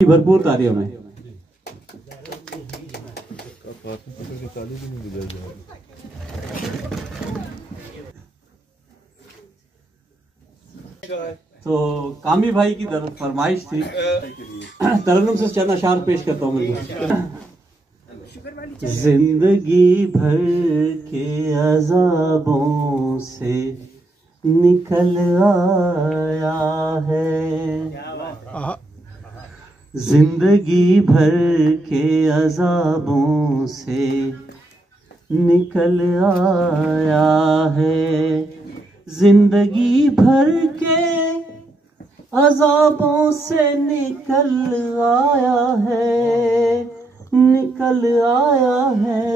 भरपूर तालियों में। तो कामी भाई की फरमाइश थी, तरन्नुम से चंद अशार पेश करता हूँ मैं। जिंदगी भर के अज़ाबों से निकल आया है, जिंदगी भर के अज़ाबों से निकल आया है, जिंदगी भर के अज़ाबों से निकल आया है, निकल आया है।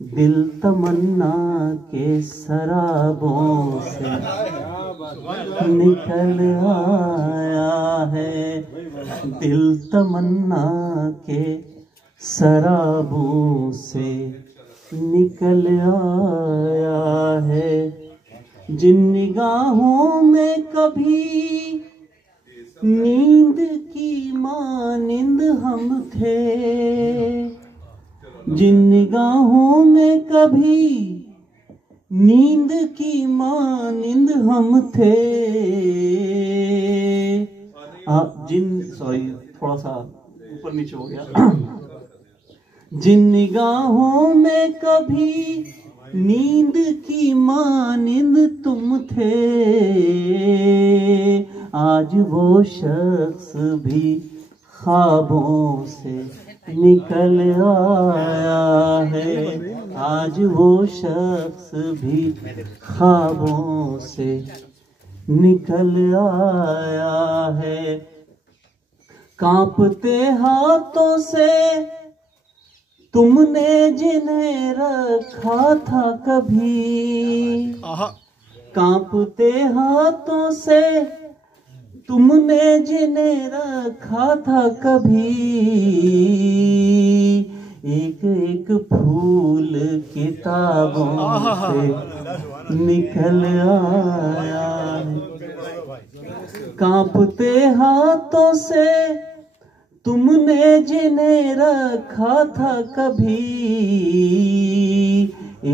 दिल तमन्ना के सराबों से निकल आया है, दिल तमन्ना के सराबों से निकल आया है। जिन निगाहों में कभी नींद की मानिंद हम थे, जिन निगाहों में कभी नींद की मानिंद हम थे, थोड़ा सा ऊपर नीचे हो गया। जिन निगाहों में कभी नींद की मानिंद तुम थे, आज वो शख्स भी ख्वाबों से निकल आया है, आज वो शख्स भी ख्वाबों से निकल आया है। कांपते हाथों से तुमने जिन्हें रखा था कभी, कांपते हाथों से तुमने जिन्हें रखा था कभी, एक एक फूल किताबों से निकल आया है। कांपते हाथों से तुमने जिन्हें रखा था कभी,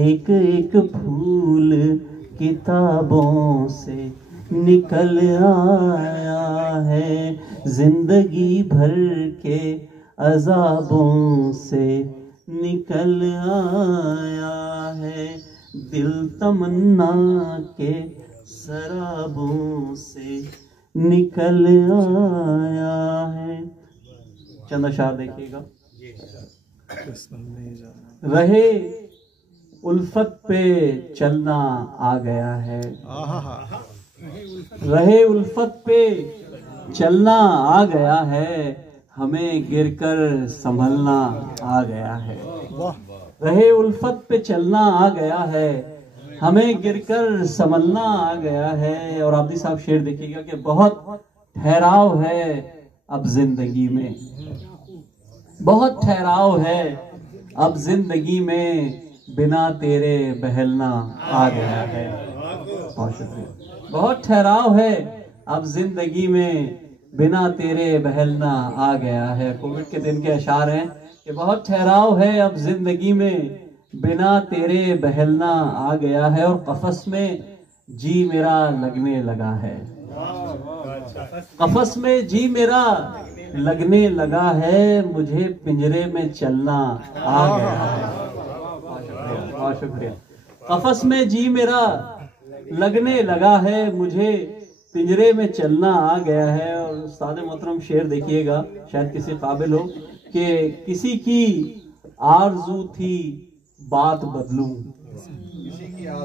एक एक फूल किताबों से निकल आया है, जिंदगी भर के अज़ाबों से निकल आया है, दिल तमन्ना के सराबों से निकल आया है। चंद अशार देखिएगा। रहे उल्फत पे चलना आ गया है, रहे उल्फत पे चलना आ गया है, हमें गिरकर संभलना आ गया है। रहे उल्फत पे चलना आ गया है, हमें गिरकर संभलना आ गया है। और आब्दी साहब शेर देखिएगा कि बहुत ठहराव है अब जिंदगी में, बहुत ठहराव है अब जिंदगी में, बिना तेरे बहलना आ गया है। बहुत शुक्रिया। बहुत ठहराव है अब जिंदगी में, बिना तेरे बहलना आ गया है। कोविड के दिन के अशार हैं कि बहुत ठहराव है अब जिंदगी में, बिना तेरे बहलना आ गया है। और कफस में जी मेरा लगने लगा है, कफस में जी मेरा लगने लगा है, मुझे पिंजरे में चलना आ गया है। बहुत शुक्रिया। कफस में जी मेरा लगने लगा है, मुझे पिंजरे में चलना आ गया है। और उस्ताद मोहतरम शेर देखिएगा, शायद किसी काबिल हो कि किसी की आरज़ू थी बात बदलूं,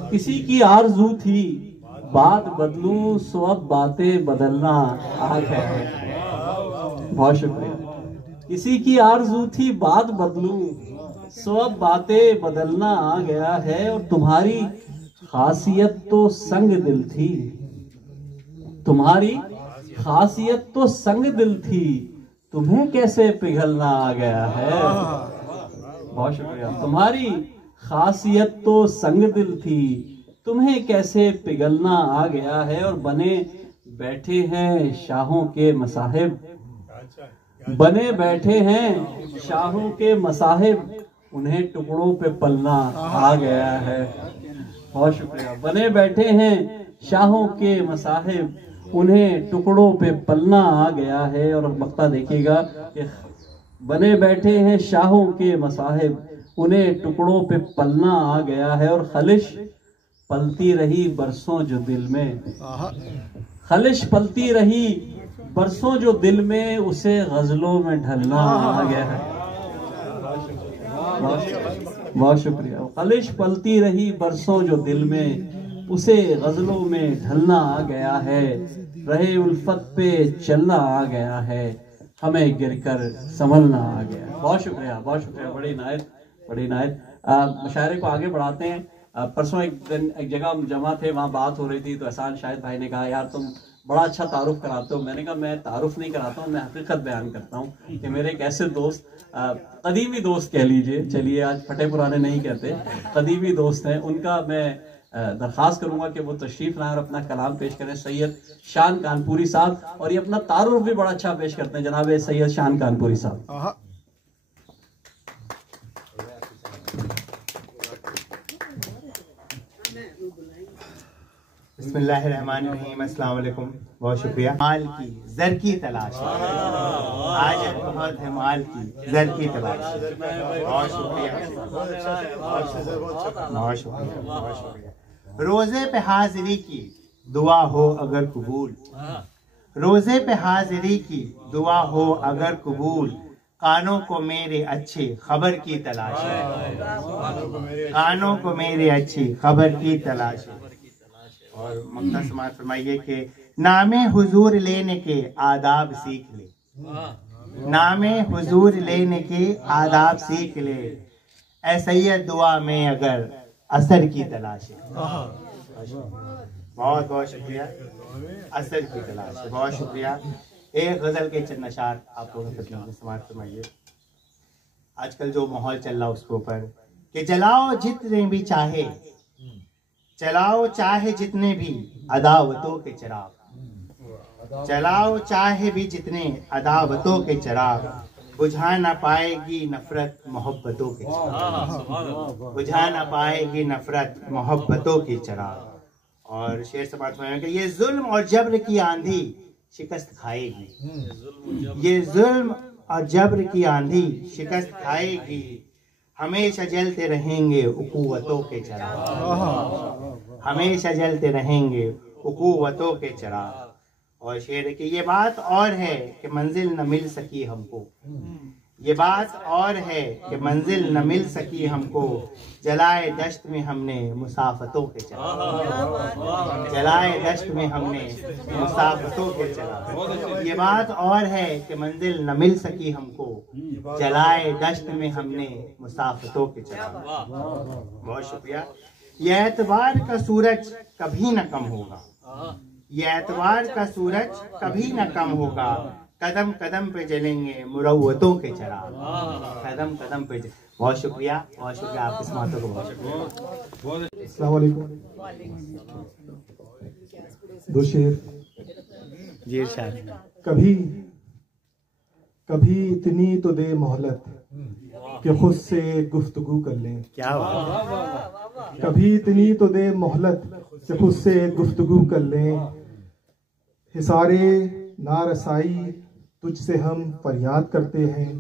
किसी की आरज़ू थी बात बदलूं, सो अब बातें बदलना आ गया है। बहुत शुक्रिया। किसी की आरज़ू थी बात बदलूं, सो अब बातें बदलना आ गया है। और तुम्हारी खासियत तो संग दिल थी, तुम्हारी खासियत तो संग दिल थी, तुम्हें कैसे पिघलना आ गया है। बहुत शुक्रिया। तुम्हारी खासियत तो संग दिल थी, तुम्हें कैसे पिघलना आ गया है। और बने बैठे हैं शाहों के मसाहिब, बने बैठे हैं शाहों के मसाहिब, उन्हें टुकड़ों पे पलना आ गया है। बहुत शुक्रिया। बने बैठे हैं शाहों के मसाहिब, उन्हें टुकड़ों पे पलना आ गया है। और मक्ता देखिएगा कि बने बैठे हैं शाहों के मसाहिब, उन्हें टुकड़ों पे पलना आ गया है। और खलिश पलती रही बरसों जो दिल में, खलिश पलती रही बरसों जो दिल में, उसे गजलों में ढलना आ गया है। बहुत शुक्रिया। खलिश पलती रही बरसों जो दिल में, उसे गजलों में ढलना आ गया है। रहे उल्फत पे चलना आ गया है, हमें गिरकर संभलना आ गया। बहुत शुक्रिया, बहुत शुक्रिया। बड़ी नायत, बड़ी नायत। मुशायरे को आगे बढ़ाते हैं। परसों एक जगह हम जमा थे, वहाँ बात हो रही थी, तो एहसान शाहिद भाई ने कहा यार तुम बड़ा अच्छा तारुफ कराते हो। मैंने कहा मैं तारुफ नहीं कराता हूँ, मैं हकीकत बयान करता हूँ कि मेरे एक ऐसे दोस्त, कदीमी दोस्त कह लीजिए, चलिए आज फटे पुराने नहीं कहते, कदीमी दोस्त हैं, उनका मैं दरख्वास्त करूंगा कि वो तशरीफ लाएं और अपना कलाम पेश करें। सैयद शान कानपुरी साहब, और ये अपना तारुफ भी बड़ा अच्छा पेश करते हैं, जनाब सैयद शान कानपुरी साहब। बिस्मिल्लाहिर्रहमानिर्रहीम, अस्सलाम वालेकुम। बहुत शुक्रिया। माल की जर की तलाश, आज बहुत है माल की जर की तलाश। बहुत शुक्रिया, बहुत शुक्रिया, बहुत शुक्रिया। रोजे पे हाजिरी की दुआ हो अगर कबूल, रोजे पे हाजिरी की दुआ हो अगर कबूल, कानों को मेरे अच्छी खबर की तलाश है, कानों को मेरे अच्छी खबर की तलाश है। और मक्ता समाज फरमाइए कि नामे हुजूर लेने के आदाब सीख ले, नामे हुजूर लेने के आदाब सीख ले, ऐ सैयद दुआ में अगर असर की तलाश है। बहुत बहुत शुक्रिया। असर की तलाश है, बहुत शुक्रिया। एक गजल के चंद अशार आप लोगों के खिदमत में समाज फरमाइए। आजकल जो माहौल चल रहा है उसके ऊपर कि जलाओ जितने भी चाहे, चलाओ चाहे जितने भी अदावतों के चिराग, चलाओ चाहे भी जितने अदावतों के चिराग, बुझा ना पाएगी नफरत मोहब्बतों के चिराग, बुझा ना पाएगी नफरत मोहब्बतों के चिराग। और शेर से बात कि ये जुल्म और जब्र की आंधी शिकस्त खाएगी, ये जुल्म और जब्र की आंधी शिकस्त खाएगी, हमेशा जलते रहेंगे उकूवतों के चिराग, हमेशा जलते रहेंगे उकूवतों के चिराग। और शेर की ये बात और है कि मंजिल न मिल सकी हमको, ये बात और है कि मंजिल न मिल सकी हमको, जलाए दश्त में हमने मुसाफतों के चिराग, जलाए दश्त में हमने मुसाफतों के चिराग। ये बात और है कि मंजिल न मिल सकी हमको, जलाए दश्त में हमने मुसाफतों के चिराग। बहुत शुक्रिया। यह एतवार का सूरज कभी न कम होगा, यह एतवार का सूरज कभी न कम होगा, कदम कदम पे जलेंगे मुरव्वतों के चिराग, कदम कदम पे बहुत शुक्रिया, बहुत शुक्रिया आपकी समातों को, बहुत शुक्रिया। अस्सलाम वालेकुम। दो शेर जी इरशाद। कभी कभी इतनी तो दे मोहलत कि खुद से गुफ्तगू कर लें, क्या बात। कभी इतनी तो दे मोहलत कि खुद से गुफ्तगू कर लें, हिसारे नारसाई तुझसे हम फरियाद करते हैं,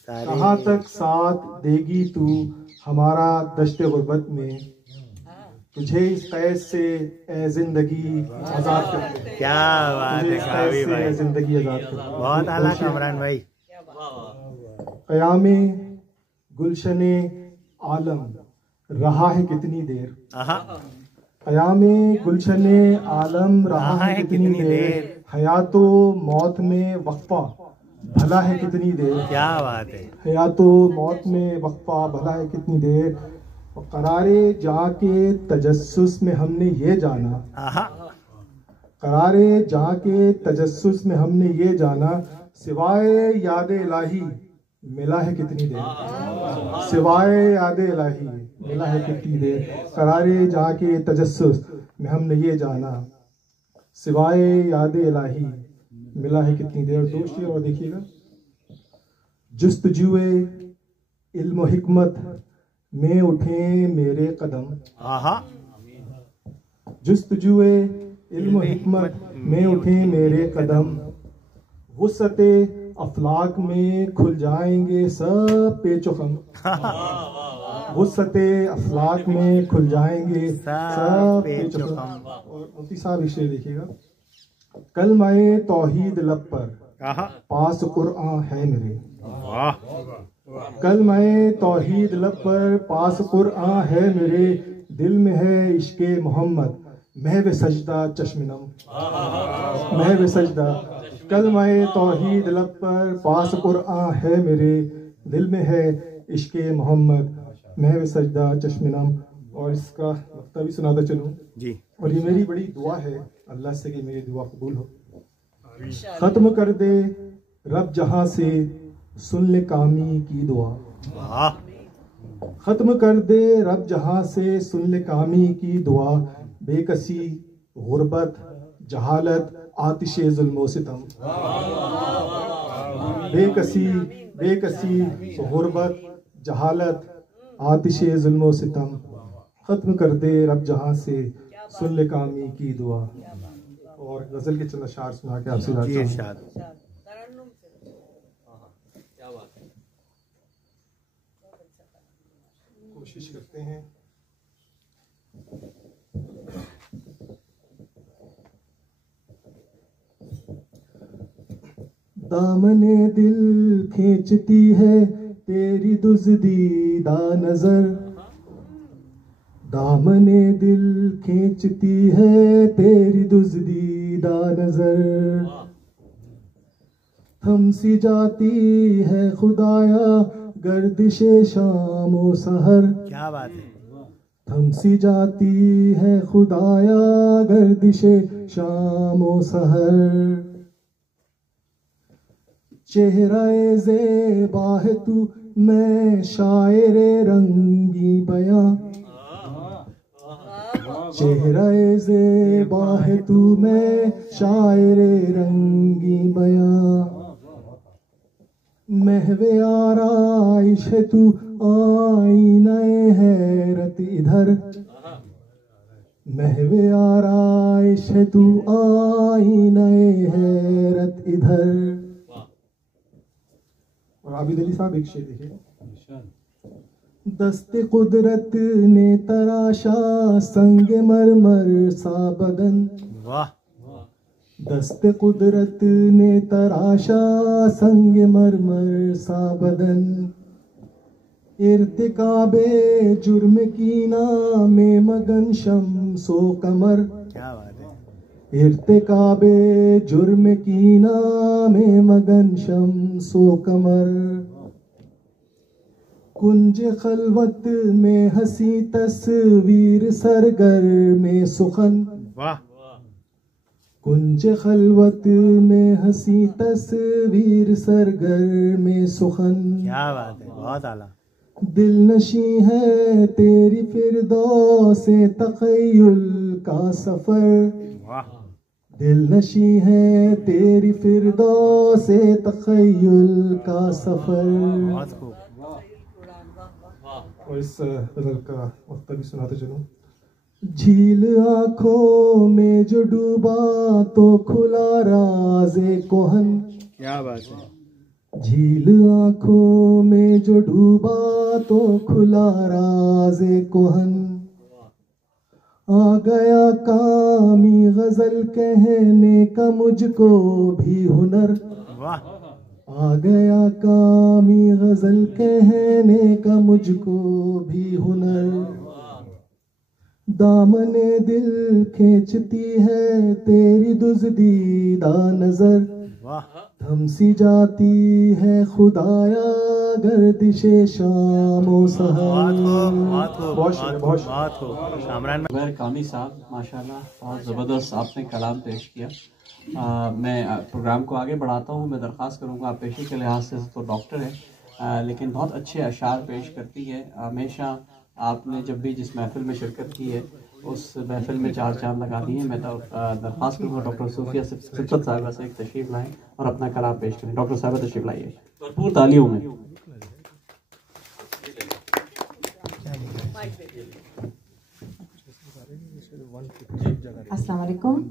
कहाँ तक साथ देगी तू हमारा दश्ते गुर्बत में, तुझे इस कैद से ए जिंदगी आजाद करते हैं। क्या बात है कावी भाई, जिंदगी आजाद करते हैं। बहुत आला कमरान भाई। क़यामे गुलशने आलम रहा है कितनी देर, क़यामे गुलशने आलम रहा है कितनी देर, हयातो मौत में वक्फा भला है कितनी देर। क्या बात है। हयातो मौत में वक्फा भला है कितनी देर, और करारे जाके तजस्सुस में हमने ये जाना, करारे जाके तजस्सुस में हमने ये जाना, सिवाय याद इलाही मिला है कितनी देर, सिवाय याद इलाही मिला है कितनी देर, करारे जाके तजस्सुस में हमने ये जाना, सिवाय याद इलाही मिला है कितनी देर। दो शेर और देखिएगा। जुस्तजुए इल्म हिकमत में उठे मेरे कदम, जुस्तजुए इल्म हिकमत में उठे मेरे कदम, वुसअते अफलाक में खुल जाएंगे सब पेचोखम, वुसअते अफलाक में खुल जाएंगे सब पेचोखम। और मुफ्ती साहब इसे देखिएगा। कलमाए तौहीद लब पर पास कुरआन है मेरे, कलमाए तौहीद लब पर पास कुरआन है मेरे, दिल में है इश्के मोहम्मद महव सजदा चश्मिनम, महव सजदा। कलमाए तौहीद लब पर पास कुरआन है मेरे, दिल में है इश्के मोहम्मद महव सजदा चश्मिनम। और इसका वक्ता भी सुनाता चलूं जी। और ये मेरी बड़ी दुआ है अल्लाह से कि मेरी दुआ कबूल हो। खत्म कर दे रब जहां से सुन ले कामी की दुआ, खत्म कर दे रब जहां से सुन ले कामी की दुआ, बेकसी गुर्बत जहालत आतिशे जुल्मो सितम, बेकसी बेकसी गुर्बत जहालत आतिशे जुल्मो सितम, खत्म कर दे रब जहां से सुन ले कामी की दुआ। और गजल के चंद अशार सुना के आपसे कोशिश करते हैं। दामने दिल खींचती है तेरी दुज़दीदा नजर, दामने दिल खींचती है तेरी दुज़दीदा नजर, थम सी जाती है खुदाया गर्दिशे शामो सहर, क्या बात है। थम सी जाती है खुदाया गर्दिशे शामो सहर, चेहराए ज़ेबा है तू मैं शायरे रंगी बयां, चेहराए ज़ेबा है तू मैं शायरे रंगी बयां, महवे आराइश है तू आईनाए हैरत इधर, महवे आराइश है तू आईनाए हैरत इधर। और आबिद अली साहब एक शेर देखिए। दस्ते कुदरत ने तराशा संग मरमर सा बदन, वाह, दस्ते कुदरत ने तराशा संग मरमर सा बदन, इर्तिकाबे जुर्म की नामे मगन शम्सो कमर, क्या बात है, इर्तिकाबे जुर्म की नामे मगन शम्सो कमर, कुंज खलवत में हंसी तस्वीर सरगर में सुखन, वाह, कुंज खलवत में हंसी तस्वीर सरगर में सुखन, क्या बात है, बहुत आला। दिल नशी है तेरी फिरदौसे तखय्युल का सफर, वाह, दिल नशी है तेरी फिरदौसे तखय्युल का सफर। बहुत खूब। और इस गजल का वक्त भी सुनाते चलूं। झील आंखों में जो डूबा तो खुला राज़े कोहन, क्या बात है, झील आंखों में जो डूबा तो खुला राज़े कोहन, आ गया कामी गजल कहने का मुझको भी हुनर, वाह, आ गया कामी गजल कहने का मुझको भी हुनर, दामने दिल खींचती है तेरी दुज़दीदा नजर, वाह, थम सी जाती है खुदाया गर्दिशे शामो सहर। ज़ुबैर कामी साहब माशाल्लाह बहुत ज़बरदस्त आपने कलाम पेश किया। मैं प्रोग्राम को आगे बढ़ाता हूँ। मैं दरख्वास्त करूँगा, आप पेशे के लिहाज से तो डॉक्टर है लेकिन बहुत अच्छे अशार पेश करती है। हमेशा आपने जब भी जिस महफिल में शिरकत की है उस महफिल में चार चांद लगा दिए। मैं दरख्वास्त करूँगा डॉक्टर सूफिया सिब्बत साहिबा से एक तशरीफ लाएं और अपना कलाम पेश करें। डॉक्टर साहिबा तशरीफ लाइए भरपूर तालियों में। अस्सलाम वालेकुम।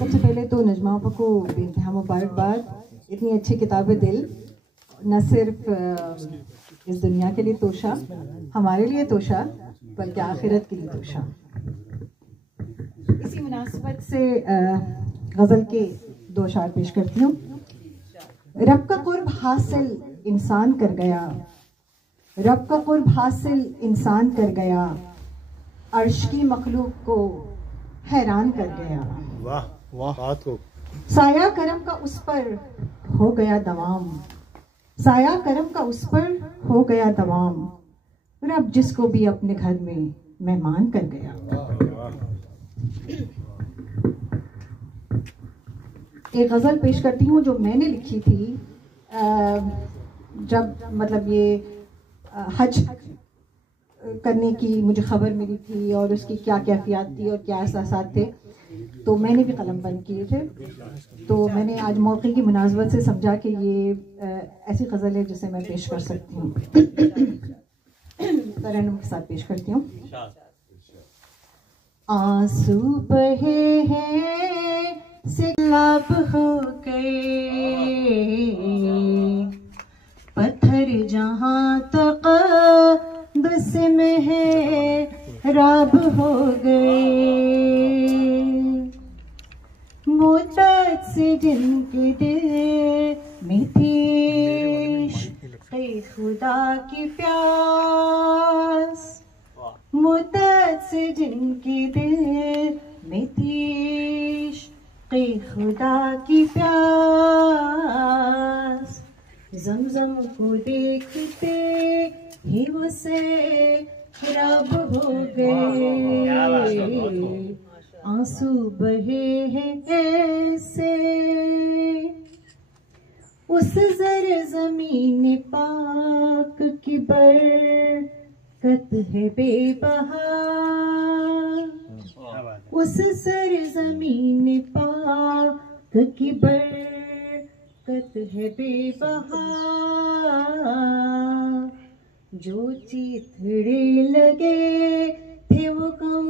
सबसे पहले तो नजमा आपा को बेइंतहा मुबारकबाद। इतनी अच्छी किताब दिल न सिर्फ इस दुनिया के लिए तोशा, हमारे लिए तोशा, बल्कि आखिरत के लिए तोशा। इसी मुनासिबत से गज़ल के दो अशार पेश करती हूँ। रब का कुर्ब हासिल इंसान कर गया, रब का कुर्ब हासिल इंसान कर गया, अर्श की मखलूक को हैरान कर गया। वाह वाह, बात हो। साया करम का उस पर हो गया दवाम, साया करम का उस पर हो गया दवाम, रब जिसको भी अपने घर में मेहमान कर गया। एक गज़ल पेश करती हूँ जो मैंने लिखी थी जब मतलब ये हज करने की मुझे खबर मिली थी और उसकी क्या कैफियत थी और क्या एहसासात थे, तो मैंने भी कलम बंद किए थे। तो मैंने आज मौके की मुनासबत से समझा कि ये ऐसी गज़ल है जिसे मैं पेश कर सकती हूँ। तरन्नुम के साथ पेश करती हूँ। आंसू बहे हैं सैलाब हो गए, पत्थर जहाँ तक़द्दुस में है राब हो गए, मुद्दत से जिनके दिल में थी इश्क़-ए खुदा की प्यास, मुद्दत से जिनके दिल में थी इश्क़-ए खुदा की प्यास, ज़मज़म को देखते ही वो सैराब हो गए, आंसू बहे हैं ऐसे उस ज़मीन पाक की बरकत है बेबहा, उस ज़मीन पाक की बरकत है बेबहा, जो चिथड़े लगे थे वो कम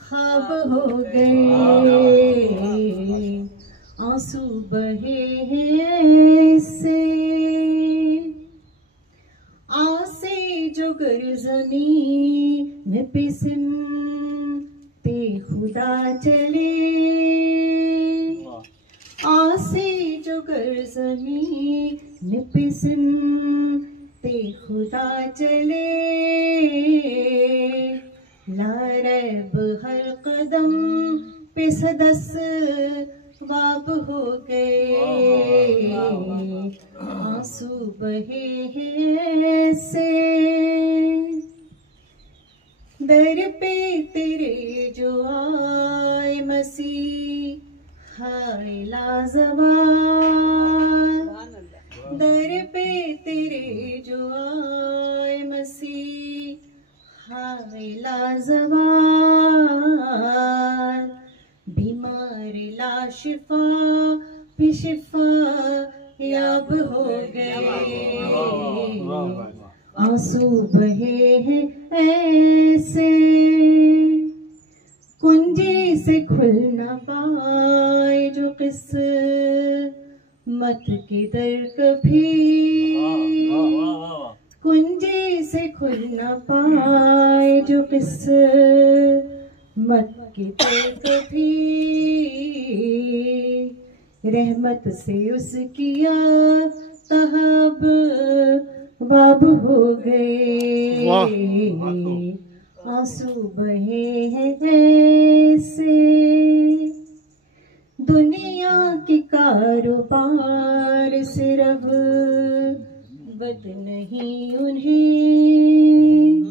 ख्वाब हो गए, आंसू बहे हैं ऐसे आसे जुगर ज़मीन पे सिमते खुदा चले, आसे जुगर ज़मीन पे सिमते खुदा चले, लारैब हर कदम पे सदस वाब हो गए, आंसू बहे हैं ऐसे दर पे तेरे जो आए मसीह हाय लाजवाब, दर पे तेरे जो आए मसीह हाय लाजवाब, बीमार ला शिफा भी शिफा याब हो गए, आंसू बहे हैं ऐसे कुंजी से खुल न पाए जो किस्मत के दर कभी, कुंजी से खुल न पाए जो किस्मत के दर कभी, रहमत से उसकी तहब बाब हो गए, आंसू बहे हैं ऐसे दुनिया की कारोबार से रग़बत नहीं उन्हें,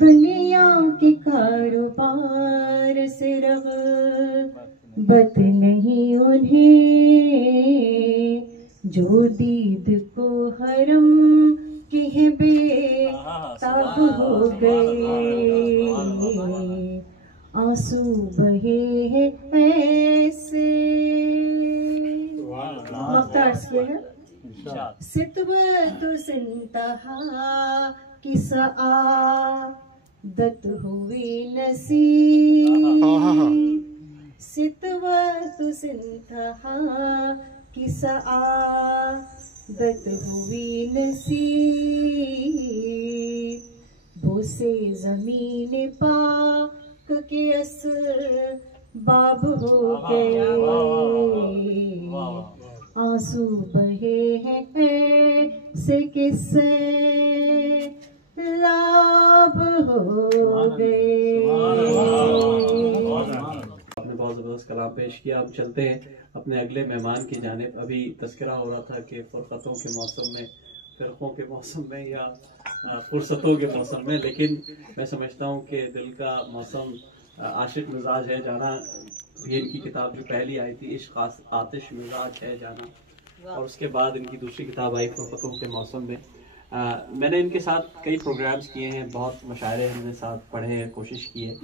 दुनिया की कारोबार से रग़बत नहीं उन्हें, जो दीद को हरम के बेताब हो गए, आंसू बहे हैं ऐसे। मक्ता अर्ज किया है। सितवत सिंतहा की सआदत हुई नसीब, सितवत सिंतहा की सआदत हुई नसीब। बोसे जमीन पाक के असबाब हो गए, आंसू बहे हैं ऐसे किस्से लाभ हो गए। आपने बहुत जबरदस्त कलाम पेश किया। अब चलते हैं अपने अगले मेहमान की जानिब। अभी तस्करा हो रहा था कि फुरक़तों के मौसम में, फ़िरक़ों के मौसम में या फुर्सतों के मौसम में, लेकिन मैं समझता हूँ कि दिल का मौसम आशिक मिजाज है जाना भी इनकी किताब जो पहली आई थी इश्क आतिश मिजाज है जाना, और उसके बाद इनकी दूसरी किताब आई फुरक़तों के मौसम में। मैंने इनके साथ कई प्रोग्राम्स किए हैं, बहुत मशायरे हमने साथ पढ़े हैं, कोशिश की है।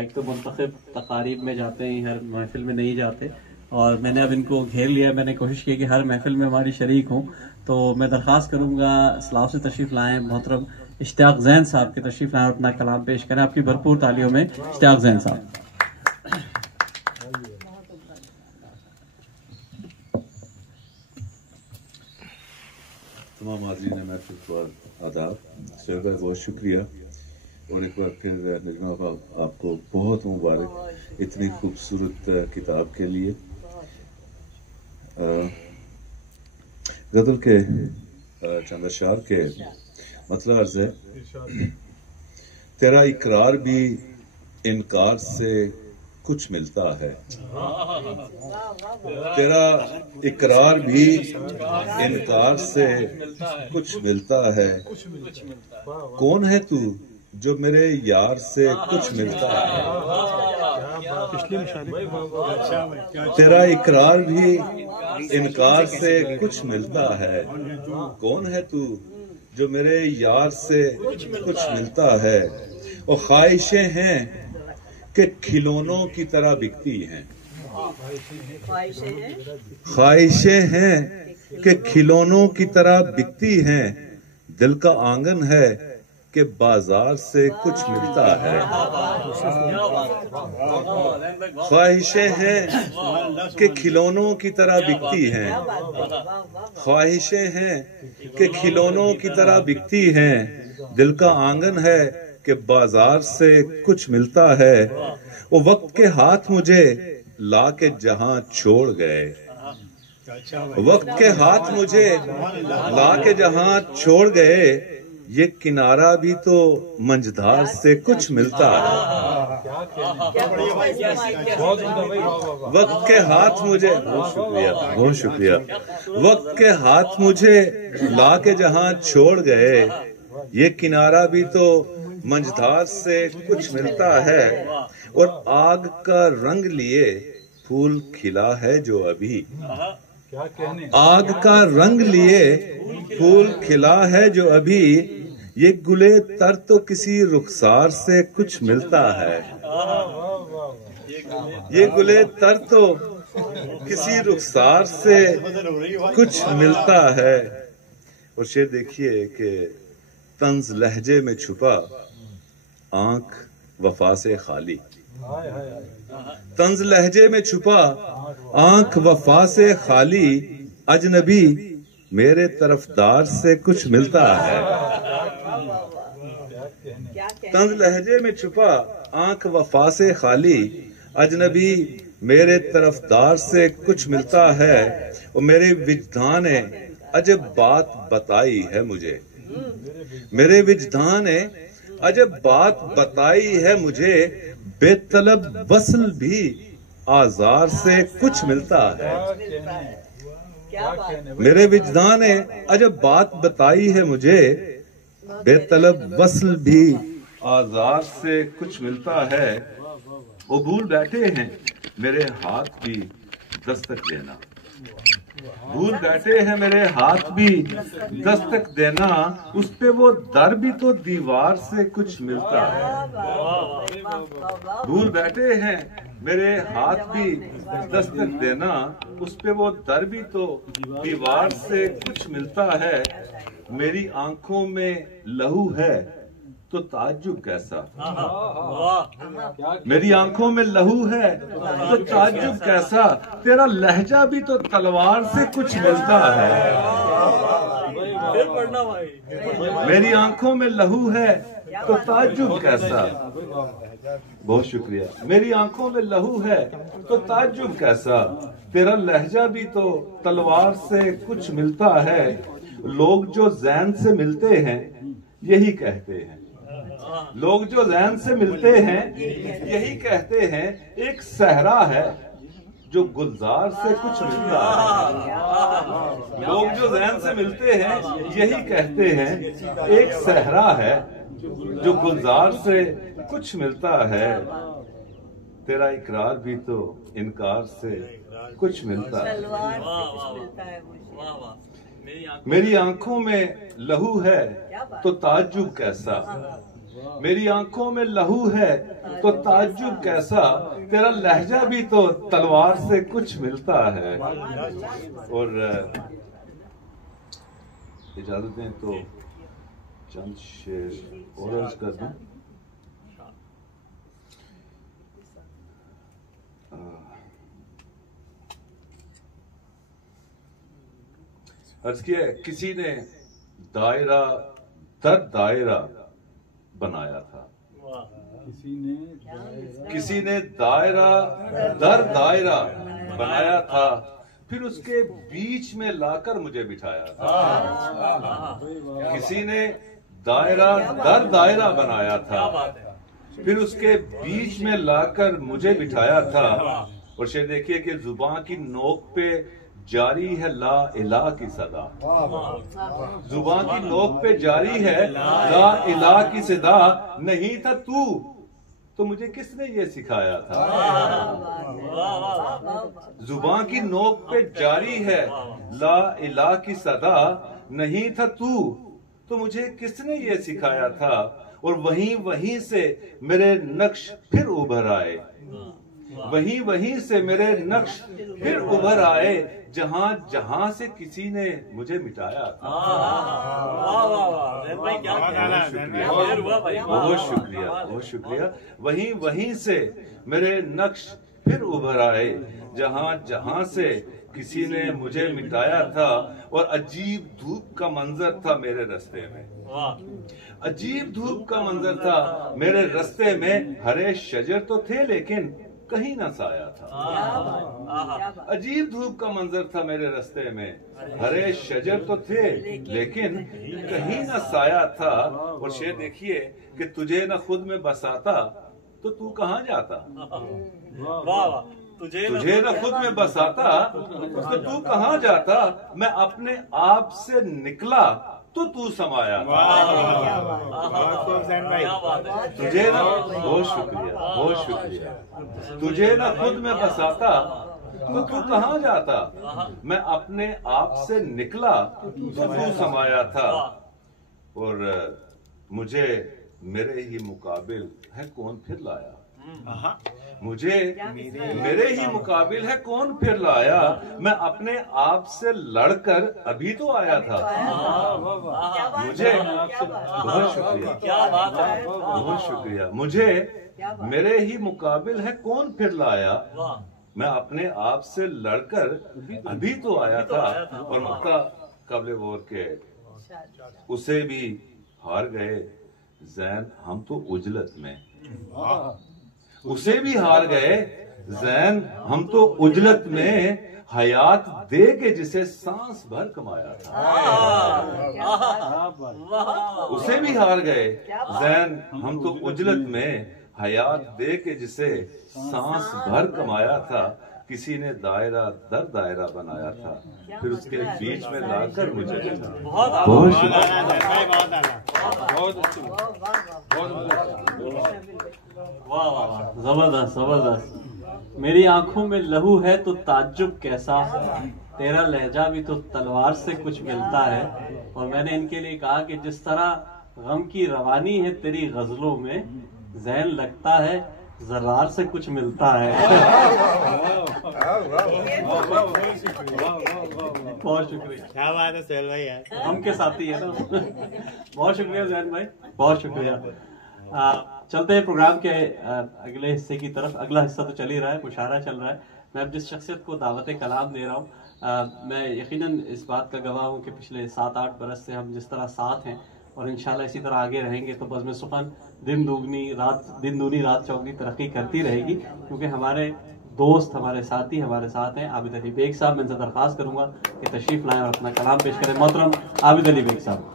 एक तो मुंतखब तकारीब में जाते हैं, हर महफिल में नहीं जाते, और मैंने अब इनको घेर लिया। मैंने कोशिश की कि हर महफिल में हमारी शरीक हूँ। तो मैं दरख्वास्त करूँगा इस्लाह से तशरीफ़ लाएँ, मोहतरम इश्तियाक ज़ैन साहब के तशरीफ़ लाएँ और अपना कलाम पेश करें। आपकी भरपूर तालियों में इश्तियाक ज़ैन साहब। तमाम हाज़रीन महफ़िल को आदाब, शहर बहुत शुक्रिया, और एक बार फिर निगमा आपको बहुत मुबारक इतनी खूबसूरत किताब के लिए। गज़ल के चंद अशार के मतलब अर्ज़ है, तेरा इकरार भी इनकार से कुछ मिलता है, तेरा इकरार भी इनकार से कुछ मिलता है, कौन है तू जो मेरे यार से कुछ मिलता है। तेरा इकरार भी इनकार से कुछ मिलता है, कौन है तू जो मेरे यार से कुछ मिलता है। और ख्वाहिशें हैं कि खिलौनों की तरह बिकती हैं, ख्वाहिशें हैं कि खिलौनों की तरह बिकती हैं, दिल का आंगन है कि बाजार से कुछ मिलता है। ख्वाहिशें हैं कि खिलौनों की तरह बिकती हैं, ख्वाहिशें हैं कि खिलौनों की तरह बिकती हैं, दिल का आंगन है कि बाजार से कुछ मिलता है। वो वक्त के हाथ मुझे ला के जहां छोड़ गए, वक्त के हाथ मुझे ला के जहां छोड़ गए, ये किनारा भी तो मंझधार से कुछ मिलता है। वक्त के हाथ मुझे, बहुत शुक्रिया, वक्त के हाथ मुझे ला के जहां छोड़ गए, ये किनारा भी तो मंझधार से कुछ मिलता है। और आग का रंग लिए फूल खिला है जो अभी, आग का रंग लिए फूल खिला है जो अभी, ये गुले तर तो किसी रुखसार से कुछ मिलता है, ये गुले तर तो किसी रुखसार से कुछ मिलता है। और शेर देखिए कि तंज लहजे में छुपा आंख वफा से खाली, तंज लहजे में छुपा आंख वफा से खाली, अजनबी मेरे तरफदार से कुछ मिलता है। तंज लहजे में छुपा आंख वफा से खाली, अजनबी मेरे तरफदार से कुछ मिलता है। और मेरे विजदान ने अजब बात बताई है मुझे, मेरे विजदान ने अजब बात बताई है मुझे, बेतलब वसल भी आजार से कुछ मिलता है। मेरे विजदान ने अजब बात बताई है मुझे, बेतलब वसल भी आजार से कुछ मिलता है। वो भूल बैठे हैं मेरे हाथ भी दस्तक देना, भूल बैठे हैं मेरे हाथ भी दस्तक देना, उस पे वो दर भी तो दीवार से कुछ मिलता है। भूल बैठे हैं मेरे हाथ भी दस्तक देना, उस पे वो दर भी तो दीवार से कुछ मिलता है। मेरी आंखों में लहू है तो ताज्जुब कैसा, मेरी आंखों में लहू है तो ताज्जुब कैसा, तेरा लहजा भी तो तलवार से कुछ मिलता है। मेरी आंखों में लहू है तो ताज्जुब कैसा, बहुत शुक्रिया। मेरी आंखों में लहू है तो ताज्जुब कैसा, तेरा लहजा भी तो तलवार से कुछ मिलता है। लोग जो जैन से मिलते हैं यही कहते हैं, लोग जो जैन से मिलते हैं यही कहते हैं, एक सहरा है जो गुलजार से कुछ मिलता है। लोग जो जैन से मिलते हैं यही कहते हैं, एक सहरा है जो गुलजार से कुछ मिलता है। तेरा इकरार भी तो इनकार से कुछ मिलता है। मेरी आंखों में लहू है तो ताज्जुब कैसा, मेरी आंखों में लहू है तो ताज्जुब कैसा, तेरा लहजा भी तो तलवार से कुछ मिलता है। और इजाजत दें तो चंद शेर और अर्ज कर दूं। अर्ज किया, किसी ने दायरा दर दायरा बनाया था, किसी ने दायरा दर दायरा बनाया था, फिर उसके बीच में लाकर मुझे बिठाया था। किसी ने दायरा दर दायरा बनाया था, फिर उसके बीच में लाकर मुझे बिठाया था। और शेर देखिए कि जुबान की नोक पे जारी है ला इलाह की सदा, जुबान की नोक पे जारी है ला इलाह की सदा, नहीं था तू तो मुझे किसने ये सिखाया था। जुबान की नोक पे जारी है ला इलाह की सदा, नहीं था तू तो मुझे किसने ये सिखाया था। और वहीं से मेरे नक्श फिर उभर आए, वहीं से मेरे नक्श फिर उभर आए, जहां से किसी ने मुझे मिटाया था। बहुत शुक्रिया, बहुत शुक्रिया। वहीं से मेरे नक्श फिर उभर आए, जहां से किसी ने मुझे मिटाया था। और अजीब धूप का मंजर था मेरे रास्ते में, अजीब धूप का मंजर था मेरे रास्ते में। हरे शजर तो थे लेकिन कहीं ना साया था। अजीब धूप का मंजर था मेरे रास्ते में, हरे शजर तो थे लेकिन कहीं ना साया था। और शेर देखिए कि तुझे ना खुद में बसाता तो तू कहाँ जाता, तुझे ना खुद में बसाता तो तू कहाँ जाता। मैं अपने आप से निकला तो तू समाया, तुझे ना, बहुत शुक्रिया, बहुत शुक्रिया। तुझे ना खुद में बसाता तो तू कहाँ जाता, मैं अपने आप से निकला तो तू समाया था। और मुझे मेरे ही मुकाबिल है कौन फिर लाया, मुझे मेरे ही मुकाबिल है कौन फिर लाया। मैं अपने आप से लड़कर अभी तो आया था। मुझे, बहुत शुक्रिया, बहुत शुक्रिया। मुझे मेरे ही मुकाबिल है कौन फिर लाया, मैं अपने आप से लड़कर अभी तो आया था। और मक्ता काबिल गौर के उसे भी हार गए जैन हम तो उजलत में, उसे भी हार गए जैन हम तो उजलत में, हयात दे के जिसे सांस भर कमाया था। उसे भी हार गए जैन हम तो उजलत में, हयात दे के जिसे सांस भर कमाया था। किसी ने दायरा दर दायरा बनाया था, फिर उसके बीच में लाकर मुझे देखा। बहुत जबरदस्त, जबरदस्त। मेरी आंखों में लहू है तो ताज्जुब कैसा, तेरा लहजा भी तो तलवार से कुछ मिलता है। और मैंने इनके लिए कहा कि जिस तरह गम की रवानी है तेरी गजलों में, ज़ैन लगता है जरार से कुछ मिलता है। बहुत शुक्रिया। क्या बात है सोहेल भाई यार, हम के साथी है ना। बहुत शुक्रिया ज़ैन भाई, बहुत शुक्रिया। चलते हैं प्रोग्राम के अगले हिस्से की तरफ। अगला हिस्सा तो चल ही रहा है, मुशायरा चल रहा है। मैं अब जिस शख्सियत को दावत कलाम दे रहा हूँ, मैं यकीनन इस बात का गवाह हूँ कि पिछले 7-8 बरस से हम जिस तरह साथ हैं और इंशाल्लाह इसी तरह आगे रहेंगे तो बज़्म सुखन दिन दूनी रात चौगनी तरक्की करती रहेगी, क्योंकि हमारे दोस्त, हमारे साथी हमारे साथ हैं। आबिद अली बेग साहब, मैं इनसे दरख्वास्त करूंगा कि तशरीफ लाएं और अपना कलाम पेश करें। मोहतरम आबिद अली बेग साहब।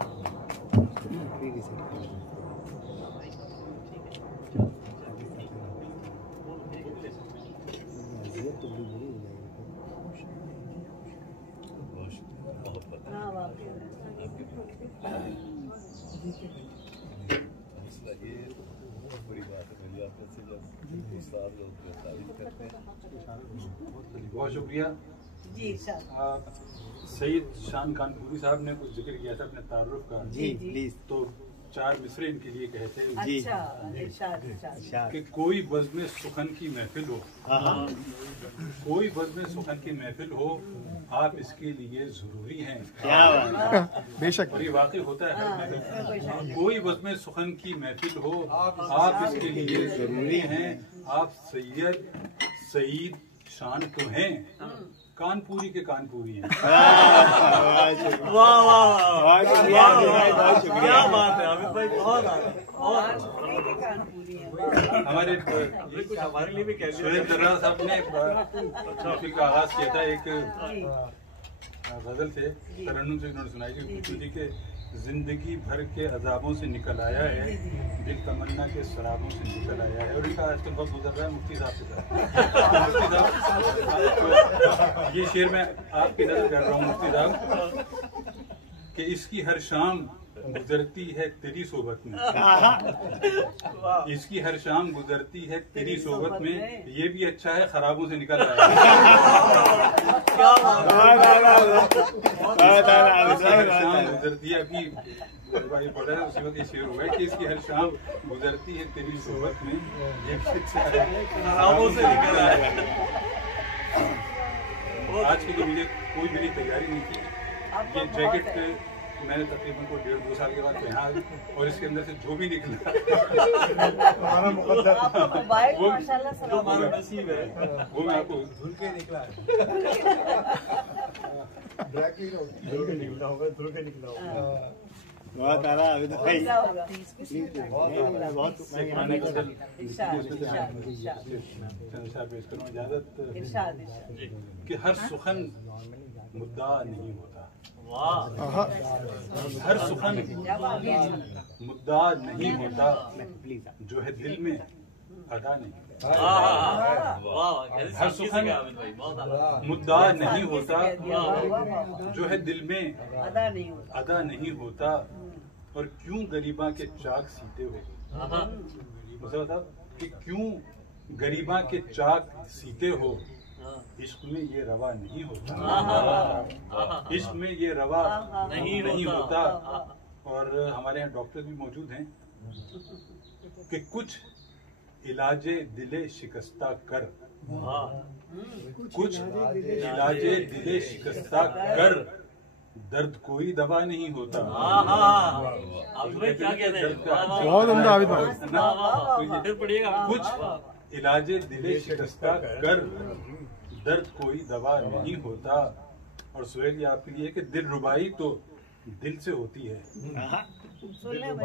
बहुत शुक्रिया जी। सईद शान कानपुरी साहब ने कुछ जिक्र किया था अपने तारुफ का जी, प्लीज। तो 4 मिसरे इनके लिए कहते हैं जी। कि कोई बज़्म सुखन की महफिल हो, कोई बज़्म सुखन की महफिल हो, आप इसके लिए जरूरी हैं। क्या बात है, बेशक। और ये वाकई होता है हर महफिल। कोई बज़्म सुखन की महफिल हो, आप इसके लिए जरूरी हैं। आप सईद शान तो हैं, कानपुरी के कानपुरी हैं। वाह वाह, बहुत शुक्रिया। क्या बात है आबिद भाई, बहुत हमारे कुछ हमारे लिए भी कह सोहेल दर्रा साहब ने महफिल का आगाज किया था एक गजल से, तरन्नुम से उन्होंने सुनाई कि खुदी के जिंदगी भर के अजाबों से निकल आया है, दिल तमन्ना के शराबों से निकल आया है। और इनका आजकल बहुत गुजर रहा है मुफ्ती साहब के साथ। मुफ्ती साहब, ये शेर मैं आपकी नजर कर रहा हूँ मुफ्ती साहब, कि इसकी हर शाम गुजरती है तेरी सोबत में, इसकी हर शाम गुजरती है तेरी सोबत में, ये भी अच्छा है खराबों से निकल आया है। शाम गुजरती है, अभी भाई पढ़ा है उसी वक्त ये शेर हुआ है कि इसकी हर शाम गुजरती है तेरी सोबत में, ये भी अच्छा है खराबों से निकल आया है। आज की तो मुझे कोई मेरी तैयारी नहीं थी। ये जैकेट मैंने तकरीबन को 1.5-2 साल के बाद पहना, और इसके अंदर से जो भी निकला वो हमारा नसीब है, वो मैं आपको धुल के निकला है। बहुत आला अभी तो भाई बहुत इजाजत कि हर सुखन मुद्दा नहीं होता, हर सुखन मुद्दा नहीं होता, जो है दिल में अदा नहीं। हर सुखन मुद्दा नहीं होता, जो है दिल में अदा नहीं होता। और क्यों गरीबा के चाक सीते हो, मतलब कि क्यों गरीबा के चाक सीते हो, इश्क में ये रवा नहीं होता, इश्क में ये रवा नहीं होता। और हमारे यहाँ डॉक्टर भी मौजूद हैं कि कुछ इलाजे दिले शिकस्ता कर, कुछ इलाजे दिले शिकस्ता कर, दर्द कोई दवा नहीं होता। क्या कहते हैं, बहुत उम्दा आबिद भाई। कुछ इलाजे दिले शिकस्ता कर, दर्द कोई दवा नहीं होता। और सोहेल, ये आपके लिए कि दिल रुबाई तो दिल से होती है,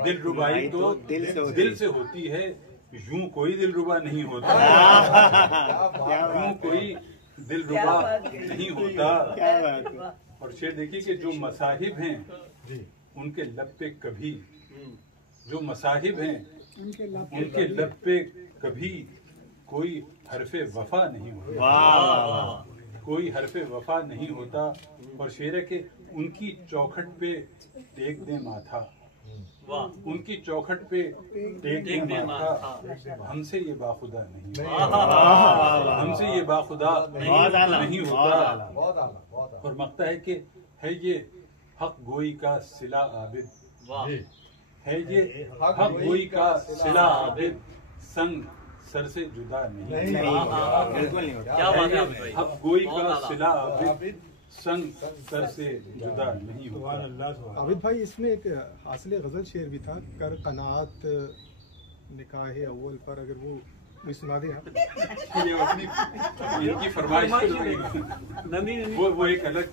दिल रुबाई तो दिल से होती है, यूं कोई दिल रुबा नहीं होता, यूं कोई दिल रुबा नहीं होता। और शेर देखिए कि जो मसाहिब हैं उनके लब पे कभी, जो मसाहिब हैं उनके लब पे कभी कोई हरफे वफा नहीं होता, कोई हरफे वफा नहीं होता। और शेर है कि उनकी चौखट पे टेक दे माथा, उनकी चौखट पे टेक दे माथा, हमसे ये बाखुदा नहीं, हमसे ये बाखुदा नहीं होता। और मकता है कि है ये हक गोई का सिला आबिद, है ये हक गोई का सिला आबिद, संग सर से जुदा नहीं, हक गोई का सिला आबिद, संग सर से जुदा नहीं होता। आबिद भाई, इसमें एक हासिल गजल शेर भी था, कर कनात निकाह अव्वल पर, अगर वो भी सुना दे आप। ये अपनी इनकी फरमाइश वो एक अलग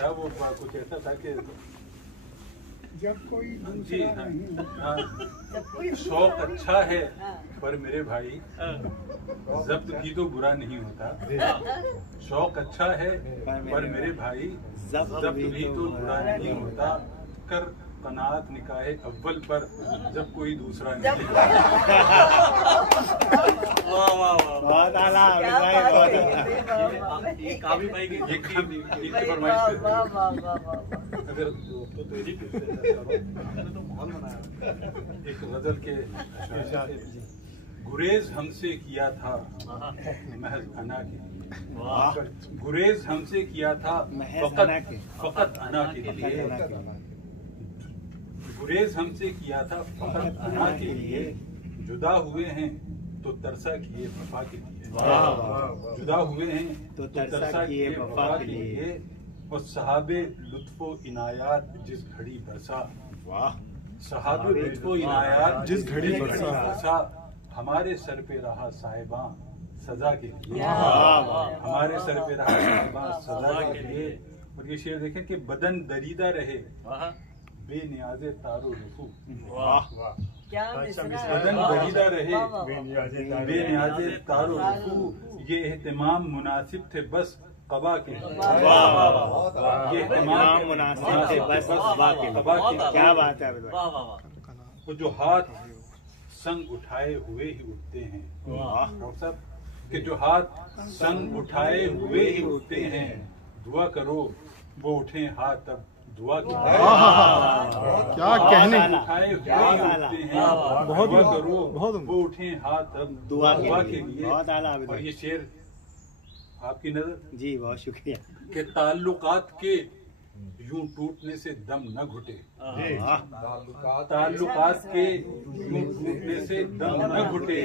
था, वो कुछ ऐसा था कि जब कोई जी हाँ, शौक अच्छा है पर मेरे भाई जब्त भी तो बुरा नहीं होता। शौक अच्छा है पर मेरे भाई जब्त भी तो बुरा नहीं होता। कर कनात निकाहे अव्वल पर जब कोई दूसरा नहीं। बहुत आला काबी भाई की फरमाइश अगर एक गजल के गुरेज हमसे किया था महज अना के लिए, गुरेज हमसे किया था फकत अना के लिए, गुरेज हमसे किया था फकत अना के लिए, जुदा हुए हैं तो तरसा किए वफा के लिए, जुदा हुए हैं तो तरसा किए वफा के लिए। और सहाबे लुत्फो इनायात जिस घड़ी बरसा, सहाबे लुत्फो इनायात जिस घड़ी बरसा, हमारे सर पे रहा साहिबा सजा के लिए, हमारे सर पे रहा साहिबा सजा के लिए। और ये शेर देखें कि बदन दरीदा रहे बेनियाज़े तारो रफू, बदन दरीदा रहे बेनियाज़े तारो रफू, ये एहतिमाम मुनासिब थे बस कबा के, ये एहतिमाम मुनासिब थे बस कबा के। क्या बात है वो जो हाथ संग उठाए हुए ही उठते हैं, सब कि जो हाथ संग उठाए हुए ही उठते हैं, दुआ करो वो उठे हाथ अब दुआ की। क्या कहने, उठाए हुए ही उठते हैं, दुआ करो वो उठे हाथ अब दुआ के लिए। और ये शेर आपकी नजर जी, बहुत शुक्रिया। कि ताल्लुकात के यूं टूटने से दम न घुटे, ताल्लुकात के यूं टूटने से दम न घुटे,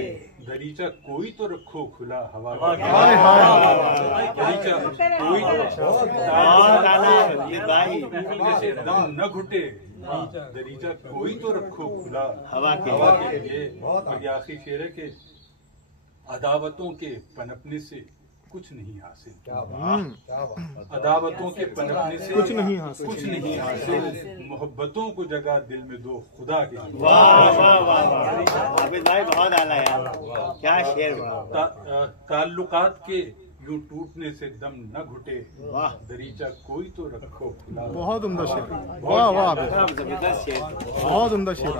दरीचा कोई तो रखो खुला हवा का, दरीचा कोई टूटने से दम न घुटे, दरीचा कोई तो रखो खुला हवा के लिए। और ये आखिरी शेर है कि अदावतों के पनपने से कुछ नहीं हासिल, अदावतों के पनपने से कुछ नहीं हासिल, मोहब्बतों को जगह दिल में दो खुदा के लिए। वाह वाह वाह, आबिद भाई बहुत आला यार, क्या शेर। ताल्लुकात के यूं टूटने से दम न घुटे, दरीचा कोई तो रखो खुला। बहुत उम्दा शेर, वाह वाह, जबरदस्त शेर, बहुत उम्दा शेर।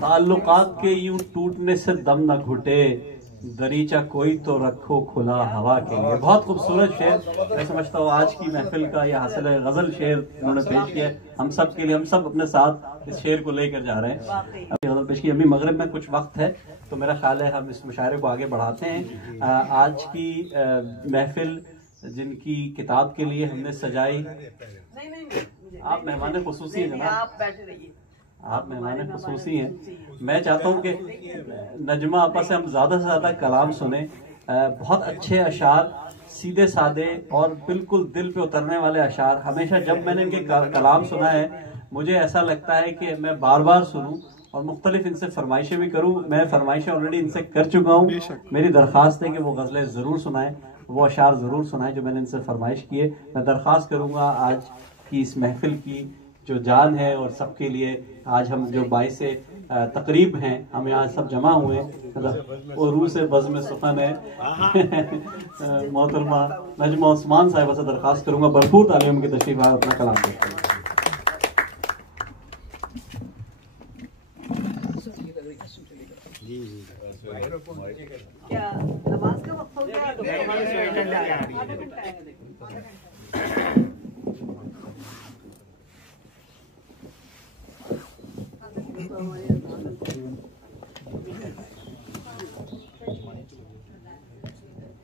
ताल्लुकात के यूं टूटने से दम न घुटे, दरीचा कोई तो रखो खुला हवा के लिए। बहुत खूबसूरत शेर। मैं समझता हूँ आज की महफिल का यह हासिल गजल शेर उन्होंने पेश किया हम सब के लिए। हम सब अपने साथ इस शेर को लेकर जा रहे हैं। अभी गजल पेश की, अभी मगरिब में कुछ वक्त है तो मेरा ख्याल है हम इस मुशायरे को आगे बढ़ाते हैं। आज की महफिल जिनकी किताब के लिए हमने सजाई, आप मेहमान खुसूसी हैं जनाब, आप बैठे रहिए, आप मेहमान खुसूसी हैं। मैं चाहता हूं कि नजमा आपा से हम ज़्यादा से ज़्यादा कलाम सुने। बहुत अच्छे अशार, सीधे सादे और बिल्कुल दिल पे उतरने वाले अशार। हमेशा जब मैंने इनके कलाम सुना है मुझे ऐसा लगता है कि मैं बार बार सुनूं और मुख्तलिफ इनसे फरमाइशें भी करूं। मैं फरमाइशें ऑलरेडी इनसे कर चुका हूं। मेरी दरख्वास्त है कि वो गज़लें ज़रूर सुनाएं, वो अशार ज़रूर सुनाएं जो मैंने इनसे फरमाइश किए। मैं दरख्वास्त करूँगा आज की इस महफिल की जो जान है और सबके लिए आज हम जो बाइस तकरीब हैं, हम यहाँ सब जमा हुए हैं और रूह से बज़्म सुखन है। मोहतरमा नजमा उस्मान साहिबा से दरख्वास्त करूँगा भरपूर तालीम की तशरीफ आए, अपना कलाम पेश करें। क्या नमाज का वक्त हो गया?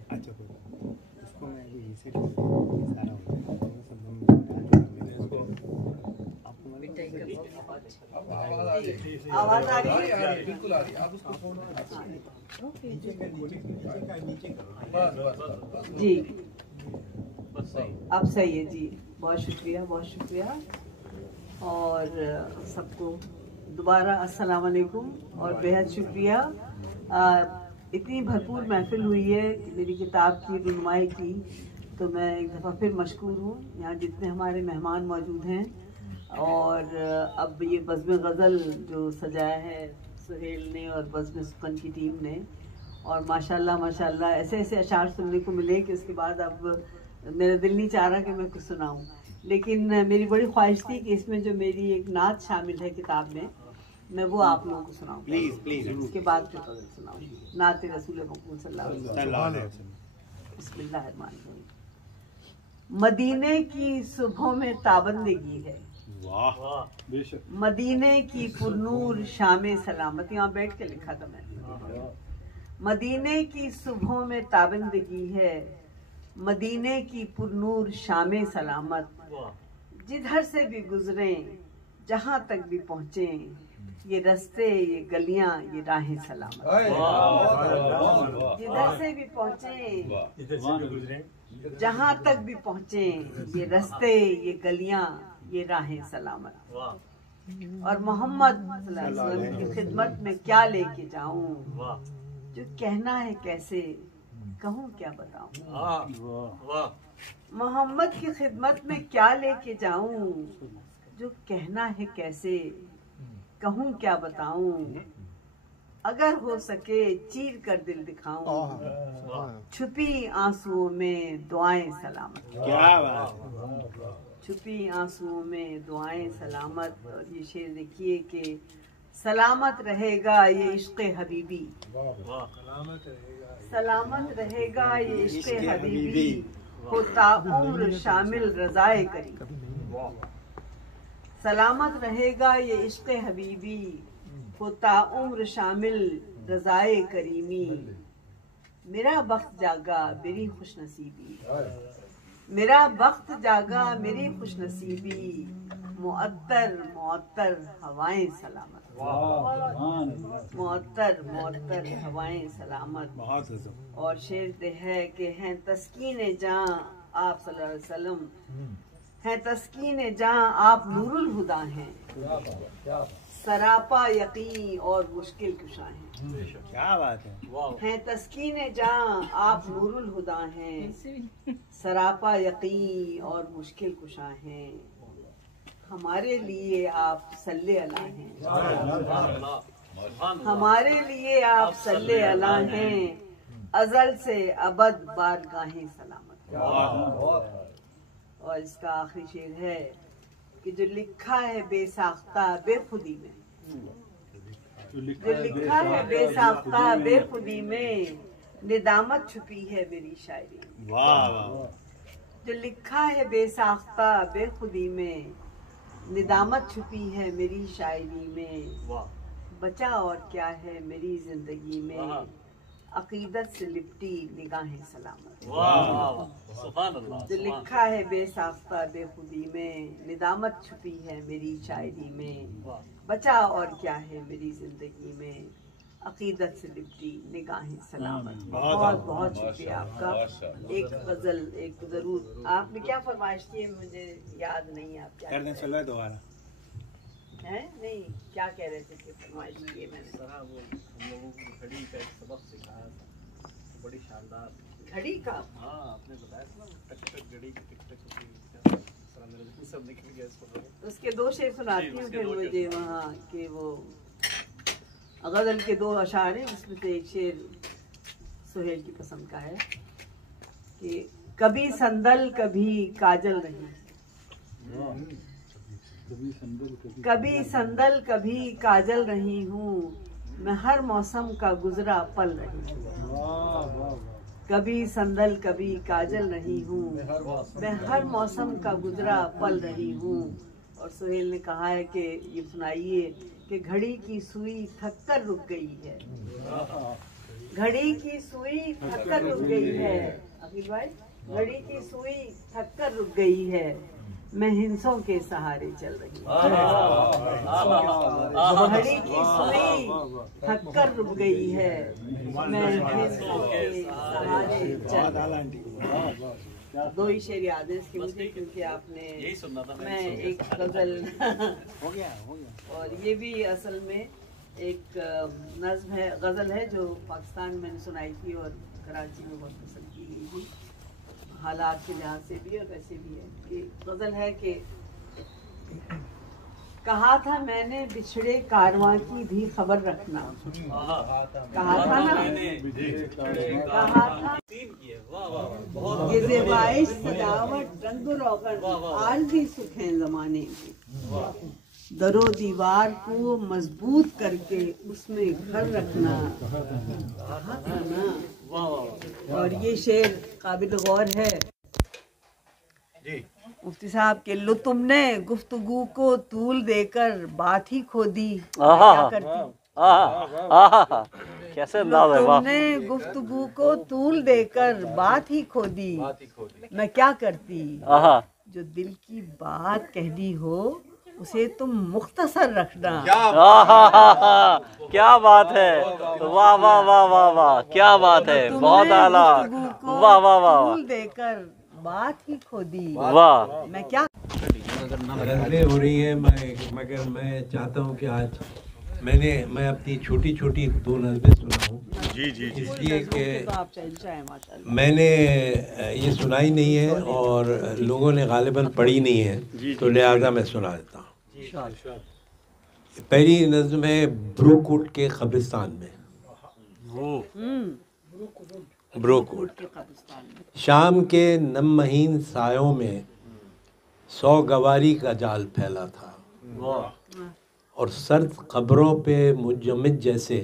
अच्छा इसको मैं अभी रीसेट कर दूँ, सारा हो जाएगा सब हम आपको आवाज आ रही है? बिल्कुल आ रही है। आप उसको फोन जी आप सही है जी। बहुत शुक्रिया, बहुत शुक्रिया। और सबको दोबारा अस्सलाम वालेकुम और बेहद शुक्रिया। इतनी भरपूर महफिल हुई है कि मेरी किताब की रुनुमाई की, तो मैं एक दफ़ा फिर मशकूर हूँ। यहाँ जितने हमारे मेहमान मौजूद हैं, और अब ये बज़्म गज़ल जो सजाया है सुहेल ने और बज़्म सुखन की टीम ने, और माशाल्लाह माशाल्लाह ऐसे ऐसे अशार सुनने को मिले कि उसके बाद अब मेरा दिल नहीं चाह रहा कि मैं कुछ सुनाऊं। लेकिन मेरी बड़ी ख्वाहिश थी कि इसमें जो मेरी एक नात शामिल है किताब में, मैं वो आप लोगों को सुनाऊं। प्लीज प्लीज उसके बाद फिर गज़ल सुनाऊं, नात रसूल मक़बूल सल्लल्लाहु अलैहि वसल्लम। बिस्मिल्लाहिर्रहमानिर्रहीम। मदीने की सुबहों में ताबंदगी है, मदीने की पुरनूर शामे सलामत। यहाँ बैठ के लिखा था मैंने। मदीने की सुबहों में ताबंदगी है, मदीने की पुरनूर शामे सलामत। जिधर से भी गुजरे, जहाँ तक भी पहुँचे, ये रास्ते, ये गलियां, ये राहें सलामत। जिधर से भी पहुँचे, जहाँ तक भी पहुँचे, ये रास्ते, ये गलियां, ये राहें सलामत। और मोहम्मद सल्लल्लाहु अलैहि वसल्लम की खिदमत में क्या लेके जाऊं, जो कहना है कैसे, कहूँ क्या बताऊं। मोहम्मद की खिदमत में क्या लेके जाऊं, जो कहना है कैसे, कहूँ क्या बताऊं। अगर हो सके चीर कर दिल दिखाऊं, छुपी आंसुओं में दुआएं सलामत। क्या बात। छुपी आंसुओं में दुआएं सलामत। और ये शेर देखिए कि सलामत रहेगा ये इश्क़ हबीबी, सलामत रहेगा ये इश्क़ हबीबी, होता उम्र शामिल रज़ाए करीम। सलामत रहेगा ये इश्क़ हबीबी, होता उम्र शामिल रज़ाए करीमी। मेरा वक्त जागा मेरी खुशनसीबी, मेरा वक्त जागा मेरी खुशनसीबी, मुअत्तर मुअत्तर हवाएं सलामत। मुअत्तर मुअत्तर हवाएं सलामत। और शेर है कि हैं तस्कीन जां आप सल्लल्लाहु अलैहि वसल्लम, हैं तस्कीन जां आप नूरुल हुदा हैं, सरापा यकीन और मुश्किल कुशा हैं। क्या बात है। हैं तस्कीन जां आप नूरुल हुदा हैं, सरापा यकीन और मुश्किल कुशा हैं। हमारे लिए आप सल्ले अला हैं, हमारे लिए आप सल्ले अला हैं, अजल से अबद बारगाहें सलामत। और इसका आखिरी शेर है कि जो लिखा है बेसाख्ता बेखुदी में, जो लिखा है बेसाख्ता बेखुदी में, निदामत छुपी है मेरी शायरी में। वाह वाह। जो लिखा है बेसाख्ता बेखुदी में, निदामत छुपी है मेरी शायरी में। बचा और क्या है मेरी जिंदगी में, अकीदत से लिपटी निगाहें सलामत। जो लिखा है बेसाख्ता बेखुदी में, निदामत छुपी है मेरी शायरी में। बचा और क्या है मेरी जिंदगी में, अकीदत से लिपटी निगाहें सलामत। बहुत बहुत शुक्रिया आपका। एक गजल एक जरूर आपने क्या फरमाइश की है, मुझे याद नहीं। आप क्या करने चलो दोबारा है? नहीं, क्या कह रहे थे कि फरमाइश की है मैंने? वो हम लोगों को घड़ी का एक सबक सिखाया था, तो बड़ी शानदार घड़ी का। हाँ, आपने बताया था ना, टक टक घड़ी की टिक टक होती है, सारा मेरे दिल सब निकल गया इसको। उसके दो शेर सुनाती हूँ फिर मुझे वहाँ के वो गज़ल के दो अशार हैं, उसमें से एक शेर सुहेल की पसंद का है कि कभी संदल कभी काजल रही, कभी संदल कभी काजल रही हूँ, मैं हर मौसम का गुजरा पल रही हूँ। कभी संदल कभी काजल रही हूँ, मैं हर मौसम का गुजरा पल रही हूँ। और सुहेल ने कहा है कि ये सुनाइए कि घड़ी की सुई थक कर रुक गई है, घड़ी की सुई थक कर रुक गई है। अखिल भाई, घड़ी की सुई थक कर रुक गई है, मैं हिंसों के सहारे चल रही हूँ। घड़ी की सुई थक कर रुक गई है, मैं हिंसों के सहारे चल रही हूँ। दो ही शेर याद है इसकी मुझे, क्योंकि आपने यही सुनना था। मैं एक गजल हो गया और ये भी असल में एक नज्म है, गजल है जो पाकिस्तान में मैंने सुनाई थी और कराची में बहुत पसंद की गई थी, हालात के लिहाज से भी और वैसे भी है। कि गजल है कि कहा था मैंने बिछड़े कारवां की भी खबर रखना, कहा था ना, कहा था ये ज़ेबाइश सजावट रंग रोगन आरज़ी सुख है ज़माने की, दरो दीवार को मजबूत करके उसमें घर रखना, कहा था ना। और ये शेर काबिल गौर है मुफ्ती साहब के, लो तुमने गुफ्तगू को तूल देकर बात ही खो दी, क्या करती? कैसे अंदाज है, वाह। तुमने गुफ्तगू को तूल देकर बात ही खो दी, मैं क्या करती? जो दिल की बात कह दी हो उसे तुम मुख्तसर रखना। क्या बात है, वाह वाह वाह वाह वाह, क्या बात है, बहुत आला, वाह वाह वाह। तूल देकर बात ही खो दी, वाह। मैं क्या गज़लें हो रही हैं, मगर मैं चाहता हूँ कि आज मैं अपनी छोटी छोटी 2 नज़में सुनाऊँ। जी जी जी। इसलिए कि तो आप शहंशाह माशाअल्लाह। मैंने ये सुनाई नहीं है और लोगों ने गालिबन पढ़ी नहीं है, तो लिहाजा मैं सुना देता हूँ। पहली नज़्म है ब्रोकूट के कब्रिस्तान में। ब्रोकूट शाम के नमहीन सायों में 100 गवारी का जाल फैला था, और सर्द कब्रों पे मुजम्मिद जैसे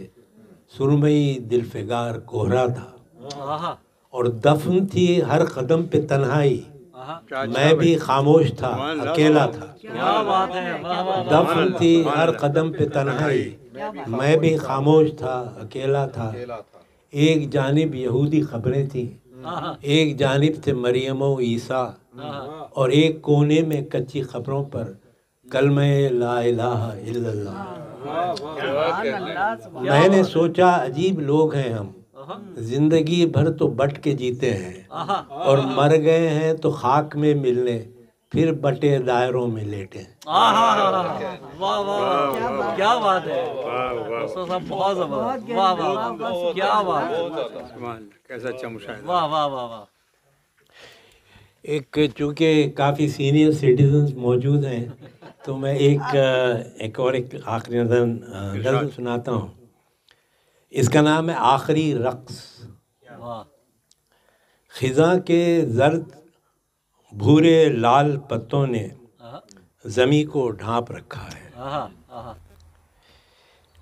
सुरमई दिलफिगार कोहरा था, और दफन थी हर कदम पे तन्हाई, मैं भी खामोश था अकेला था। क्या बात है, दफन थी हर कदम पे तन्हाई, मैं भी खामोश था अकेला था। एक जानिब यहूदी खबरें थी, एक जानिब थे मरियम व ईसा, और एक कोने में कच्ची खबरों पर कलमे ला इलाहा इल्लल्लाह। मैंने सोचा अजीब लोग हैं हम, जिंदगी भर तो बट के जीते हैं, और मर गए हैं तो खाक में मिलने, फिर बटे दायरों में लेटे। वाह वाह, क्या बात है, सब बहुत जबरदस्त, वाह वाह, क्या बात, कैसा चमशा, वाह वाह वाह वाह। एक चूँकि काफ़ी सीनियर सिटीजन्स मौजूद हैं, तो मैं एक आखिरी गज़ल सुनाता हूँ। इसका नाम है आखिरी रक्स। खिज़ां के जर्द भूरे लाल पत्तों ने ज़मी को ढांप रखा है।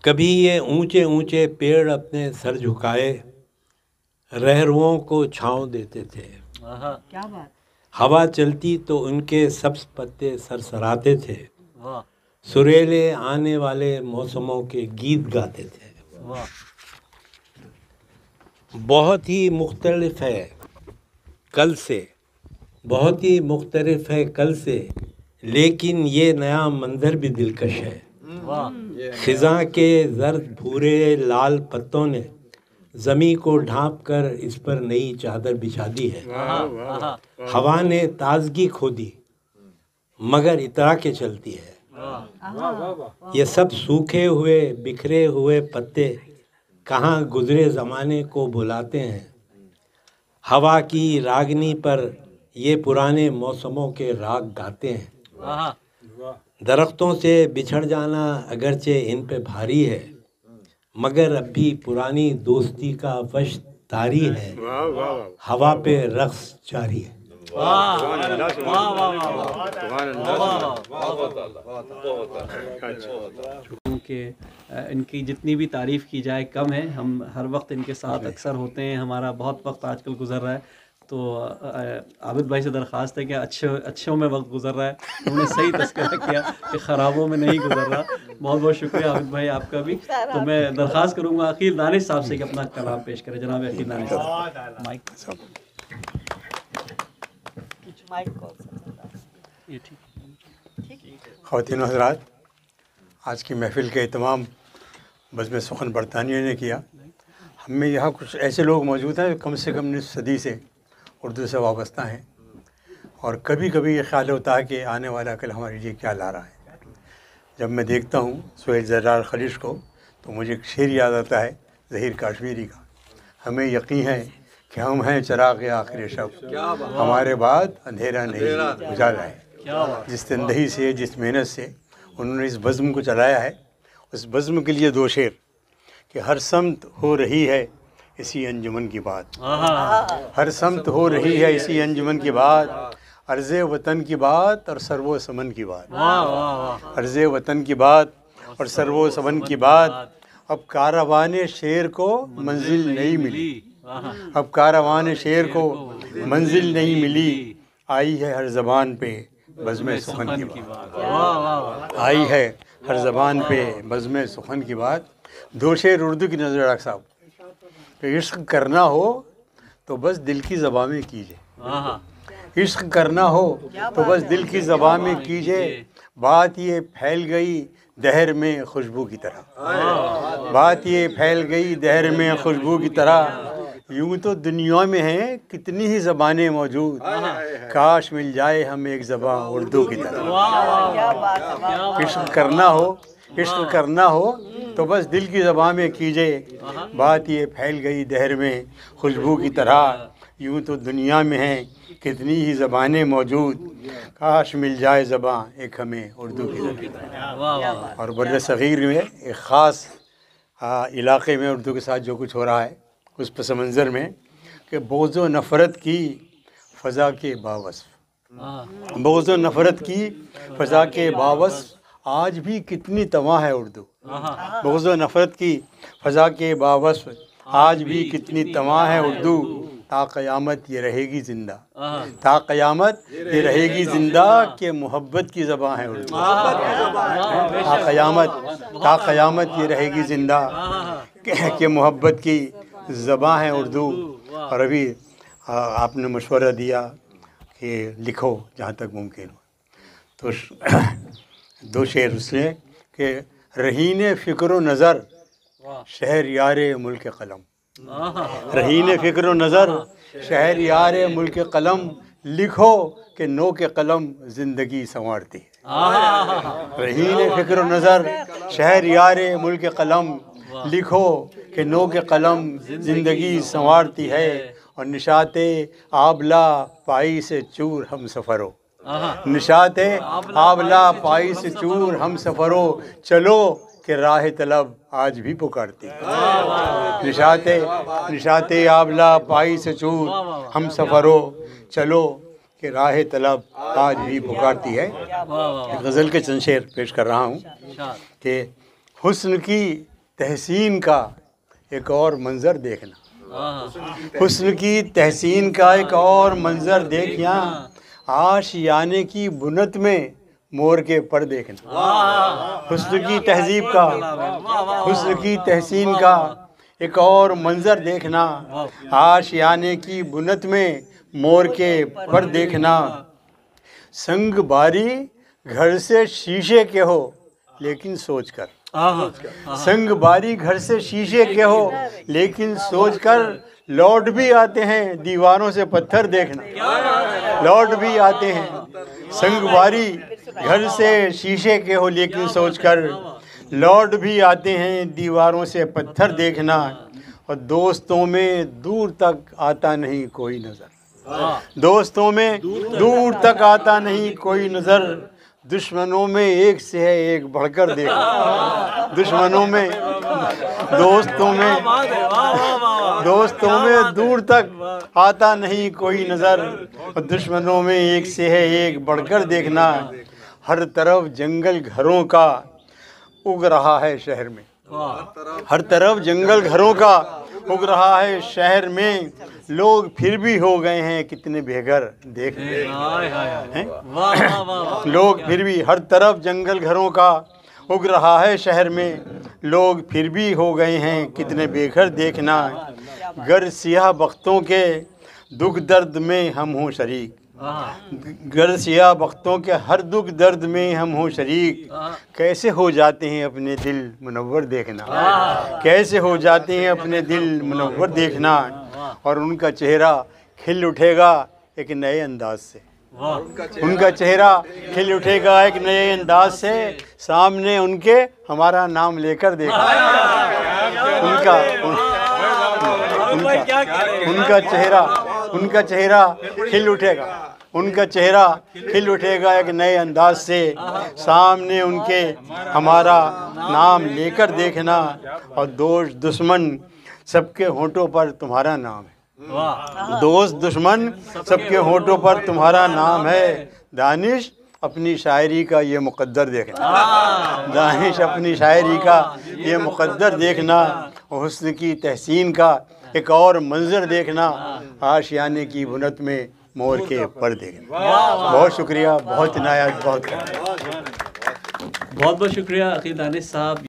कभी ये ऊंचे ऊंचे पेड़ अपने सर झुकाए रहरुओं को छांव देते थे। क्या बात। हवा चलती तो उनके सब्ज पत्ते सरसराते थे, सुरीले आने वाले मौसमों के गीत गाते थे। बहुत ही मुख्तलिफ है कल से, बहुत ही मुख्तलिफ है कल से, लेकिन ये नया मंजर भी दिलकश है। खिज़ां के जर्द भूरे लाल पत्तों ने ज़मी को ढांप कर इस पर नई चादर बिछा दी है। हवा ने ताजगी खो दी मगर इतरा के चलती है। ये सब सूखे हुए बिखरे हुए पत्ते कहाँ गुजरे ज़माने को बुलाते हैं। हवा की रागनी पर ये पुराने मौसमों के राग गाते हैं। दरख्तों से बिछड़ जाना अगरचे इन पे भारी है, मगर अब भी पुरानी दोस्ती का वश तारी है। हवा पे रक्स जारी है। इनकी जितनी भी तारीफ़ की जाए कम है। हम हर वक्त इनके साथ अक्सर होते हैं, हमारा बहुत वक्त आजकल गुजर रहा है, तो आबिद भाई से दरख्वास्त है कि अच्छों में वक्त गुजर रहा है, उन्होंने सही तस्करा किया कि ख़राबों में नहीं गुजर रहा। बहुत बहुत शुक्रिया आबिद भाई आपका भी। तो मैं दरख्वास्त करूँगा अकील दानिश साहब से कि अपना कलाम पेश करें। जनाब अकील दानिश साहब, ख़वातीन हज़रात, आज की महफ़िल के तमाम बज़्म सुख़न बरतानिया ने किया। हम में यहाँ कुछ ऐसे लोग मौजूद हैं कम से कम निस्फ़ सदी से उर्दू से वाबस्ता हैं, और कभी कभी ये ख्याल होता है कि आने वाला कल हमारे लिए क्या ला रहा है। जब मैं देखता हूँ सुहेल ज़र्रार खलीश को तो मुझे एक शेर याद आता है ज़हीर काश्मीरी का, हमें यकीन है कि हम हैं चिराग़ आखिर शब, हमारे बाद अंधेरा नहीं उजाला है। जिस तंदही से, जिस मेहनत से उन्होंने इस बज़्म को चलाया है, उस बज़्म के लिए दो शेर कि हर समत हो रही है इसी अंजुमन की बात, हर समत हो रही है इसी अंजुमन की बात, अर्ज़े वतन की बात और सर्वो समन की बात, अर्ज़े वतन की बात और सर्वो समन की बात। अब कारवाने शेर को मंजिल नहीं मिली, अब कारवाने शेर को मंजिल नहीं मिली, आई है हर ज़बान पे बज़्म सुख़न की बात, आई है हर ज़बान पे बज़्म सुख़न की बात। दो शेर उर्दू की नज़र डॉक्टर साहब, तो इश्क करना हो तो बस दिल की ज़बां में कीजिए, इश्क करना हो तो बस दिल की ज़बां में कीजिए, बात ये फैल गई दहर में खुशबू की तरह, बात ये फैल गई दहर में खुशबू की तरह। यूँ तो दुनिया में हैं कितनी ही ज़बानें मौजूद, काश मिल जाए हमें एक ज़बां उर्दू की तरह। इश्क करना हो, इश्क करना हो तो बस दिल की ज़बां में कीजिए, बात ये फैल गई दहर में खुशबू की तरह। यूँ तो दुनिया में हैं कितनी ही ज़बानें मौजूद, काश मिल जाए ज़बां एक हमें उर्दू की तरह। और बर्र सग़ीर में एक ख़ास इलाक़े में उर्दू के साथ जो कुछ हो रहा है उस पस मंज़र में कि बोझ व नफ़रत की फ़ज़ा के बावस्फ़, बोझ व नफ़रत की फ़ज़ा के बावस्फ़ आज भी कितनी तवा है उर्दू, बोझ व नफ़रत की फ़ज़ा के बावस्फ़ आज भी कितनी तवा है उर्दू। ता क़यामत ये रहेगी ज़िंदा, ता क़यामत ये रहेगी ज़िंदा के मोहब्बत की ज़बां है उर्दू, ता क़यामत ये रहेगी ज़िंदा के मोहब्बत की ज़बां है उर्दू। और अभी आपने मशवरा दिया कि लिखो जहाँ तक मुमकिन हो, तो दो शेर उसने कि रहीने फ़िक्र व नज़र शहर यारे मुल्क कलम, रहीने फ़िक्र व नज़र शहर यारे मुल्क कलम, लिखो कि नो के कलम ज़िंदगी संवारती है। रहीने फ़िक्र व नज़र शहर यारे मुल्क कलम, लिखो कि नो के कलम ज़िंदगी संवारती है। और निशाते आबला पाई से चूर हम सफ़रो, निशाते आबला पाई से चूर हम सफ़रो, चलो कि राह तलब आज भी पुकारती है। निशाते आबला पाई से चूर हम सफ़रो, चलो कि राह तलब आज भी पुकारती है। गज़ल के चंद शेर पेश कर रहा हूँ कि हुस्न की तहसीन का एक और मंज़र देखना, हुस्न की तहसीन का एक और मंज़र देखना, आशियाने की बुनत में मोर के पर देखना। हुस्न की तहजीब का, हुस्न की तहसीन का एक और मंज़र देखना, आशियाने की बुनत में मोर के पर देखना। संग बारी घर से शीशे के हो लेकिन सोच कर, संग बारी घर से शीशे के हो लेकिन सोच कर, लौट भी आते हैं दीवारों से पत्थर देखना, लौट भी आते हैं। संग बारी घर से शीशे के हो लेकिन सोच कर, लौट भी आते हैं दीवारों से पत्थर देखना। और दोस्तों में दूर तक आता नहीं कोई नज़र, दोस्तों में दूर तक आता नहीं कोई नज़र, दुश्मनों में एक से है एक बढ़कर देखना। दुश्मनों में, दोस्तों में दूर तक आता नहीं कोई नज़र, और दुश्मनों में एक से है एक बढ़कर देखना। हर तरफ जंगल घरों का उग रहा है शहर में, हर तरफ जंगल घरों का उग रहा है शहर में, लोग फिर भी हो गए हैं कितने बेघर देख हैं। लोग फिर भी, हर तरफ जंगल घरों का उग रहा है शहर में, लोग फिर भी हो गए हैं कितने बेघर देखना। गर सियाह बख्तों के दुख दर्द में हम हों शरीक, गर सियाह बख्तों के हर दुख दर्द में हम हों शरीक। कैसे हो जाते हैं अपने दिल मुनव्वर देखना, कैसे हो जाते हैं अपने दिल मुनव्वर देखना। और उनका चेहरा खिल उठेगा एक नए अंदाज से, उनका चेहरा खिल उठेगा एक नए अंदाज से, सामने उनके हमारा नाम लेकर देखा। उनका चेहरा खिल उठेगा, उनका चेहरा खिल उठेगा एक नए अंदाज से, सामने उनके हमारा नाम लेकर देखना। और दोस्त दुश्मन सबके होंठों पर तुम्हारा नाम है, दोस्त दुश्मन सबके होंठों पर तुम्हारा नाम है। दानिश अपनी शायरी का ये मुकद्दर देखना, दानिश अपनी शायरी का ये मुकद्दर देखना। हुस्न की तहसीन का एक और मंजर देखना, आशियाने की बुनत में मोर के पर देखना। बहुत शुक्रिया, बहुत इनायत, बहुत बहुत शुक्रिया अकील दानिश साहब।